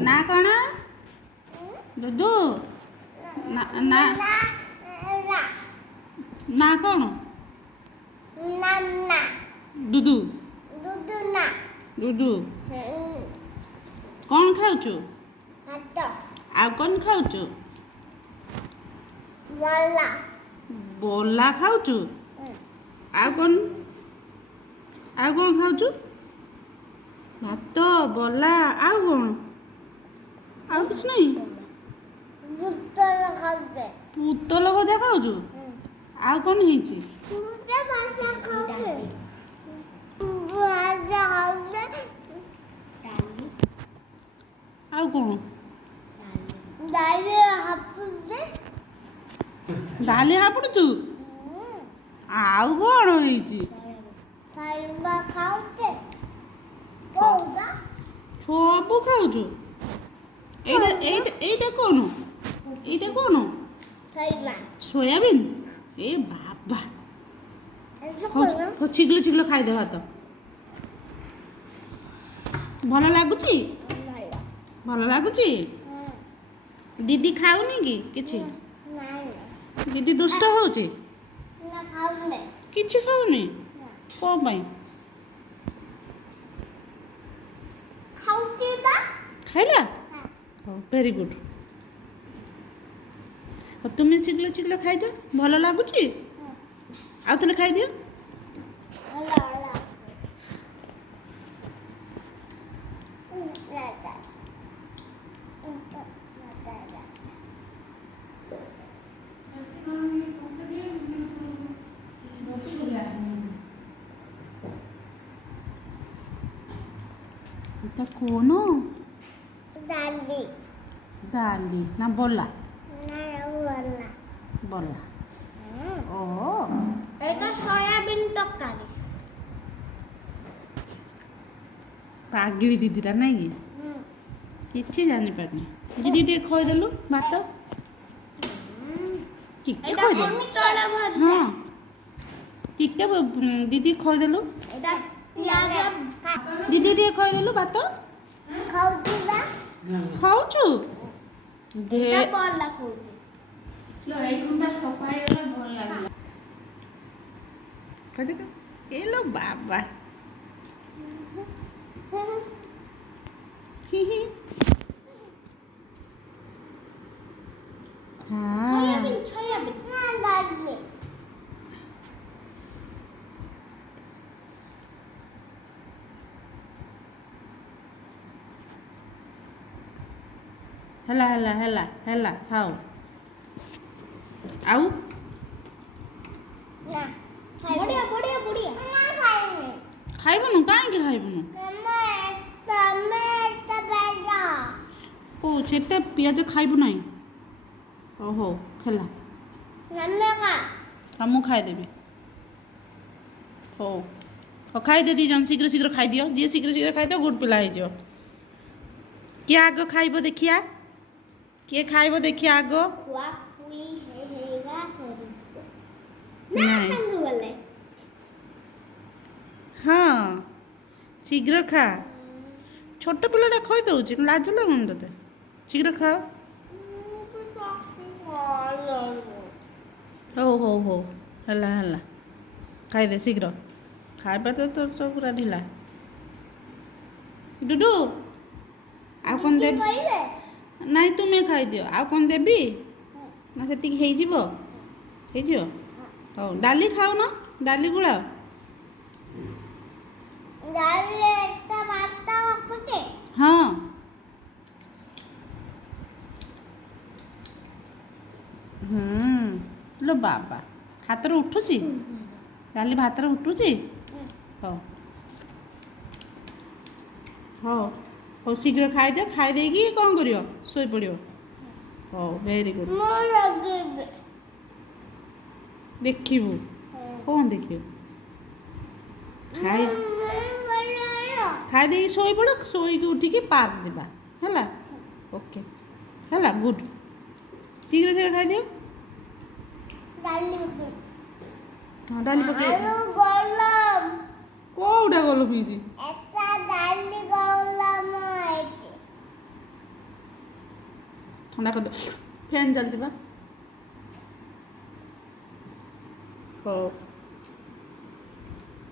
ନା କ'ଣ ଦୁଦୁ ନା ନା କ'ଣ ଦୁଦୁ ଦୁଦୁ କ'ଣ ଖାଉଛୁ ଆଉ କ'ଣ ଖାଉଛୁ ବୋଲା ଖାଉଛୁ ଆଉ କ'ଣ ଖାଉଛୁ ଭାତ ବୋଲା ଆଉ କ'ଣ ଆଉ କିଛି ନାହିଁ ପୁତଲ ଭଜା ଖାଉଛୁ ଆଉ କ'ଣ ହେଇଛି ଆଉ କ'ଣ ଡାଲି ହାପୁଡ଼ୁଛୁ ଆଉ କ'ଣ ହେଇଛି ସବୁ ଖାଉଛୁ ଏଇଟା କ'ଣ ସୋୟାବିନ୍ ଏ ବାବା ଶୀଘ୍ର ଖାଇଦେ ଭାତ ଭଲ ଲାଗୁଛି ଦିଦି ଖାଉନି କି କିଛି ଦିଦି ଦୁଷ୍ଟ ହଉଛି କିଛି ଖାଉନି କ'ଣ ପାଇଁ ଖାଇଲା ହଉ ଭେରି ଗୁଡ୍ ତୁମେ ଶୀଘ୍ର ଖାଇଦିଅ ଭଲ ଲାଗୁଛି ଆଉ ତାହେଲେ ଖାଇଦିଅ এটা কোনো ডালি না বলা ও এটা সয়াবিন তরকারি ପାଗିଳି ଦିଦିଟା ନାଇଁ କି କିଛି ଜାଣିପାରୁନି ଦିଦି ଟିକେ ଖୋଇଦେଲୁ ଭାତ ଟିକେ ଖୋଇଦେ ହଁ ଟିକେ ଦିଦି ଖୋଇଦେଲୁ ଦିଦି ଟିକେ ଖୋଇଦେଲୁ ଭାତ ଖାଉଛୁ ଏଲୋ ବାବା ହେଲା ଖାଉ ଆଉ ଖାଇବୁନୁ କାହିଁକି ଖାଇବୁନୁ ଓ ସେତେ ପିଆଜ ଖାଇବୁ ନାହିଁ ଓହୋ ହେଲା ମୁଁ ଖାଇଦେବି ହଉ ଖାଇଦେ ଦୁଇ ଜଣ ଶୀଘ୍ର ଖାଇଦିଅ ଯିଏ ଶୀଘ୍ର ଖାଇଦିଅ ଗୁଡ୍ ପିଲା ହେଇଯିବ କିଏ ଆଗ ଖାଇବ ଦେଖିଆ କିଏ ଖାଇବ ଦେଖିଆ ଆଗ ହଁ ଶୀଘ୍ର ଖା ଛୋଟ ପିଲାଟା ଖୋଇ ଦେଉଛି ଲାଜ ଲାଗୁନି ତୋତେ ଶୀଘ୍ର ଖାଅ ହଉ ହେଲା ଖାଇଦେ ଶୀଘ୍ର ଖାଇବା ତ ତୋର ସବୁ ପୁରା ଢିଲା ଡୁଡୁ ଆଉ କ'ଣ ଦେବି ନାଇଁ ତୁମେ ଖାଇଦିଅ ଆଉ କ'ଣ ଦେବି ନା ସେତିକି ହେଇଯିବ ହଉ ଡାଲି ଖାଉନ ଡାଲି ଗୁଳାଅ ହଁ लो बाबा हाथ उठुची डाली भात उठुची हाँ हाँ हौ शीघ्र खाईदे खाईदे कौन कर शोई पड़ हाँ वेरी गुड देखू कौन देख खाई खाईदे शोई पड़ शोक उठिकी पार्क जावा है ओके है गुड शीघ्र शीघ्र खाईदियो हाँ डाली पके कोड़ा गल पीजी ଥଣ୍ଡା କରିଦେବ ଫ୍ୟାନ୍ ଚାଲିଯିବା ହଉ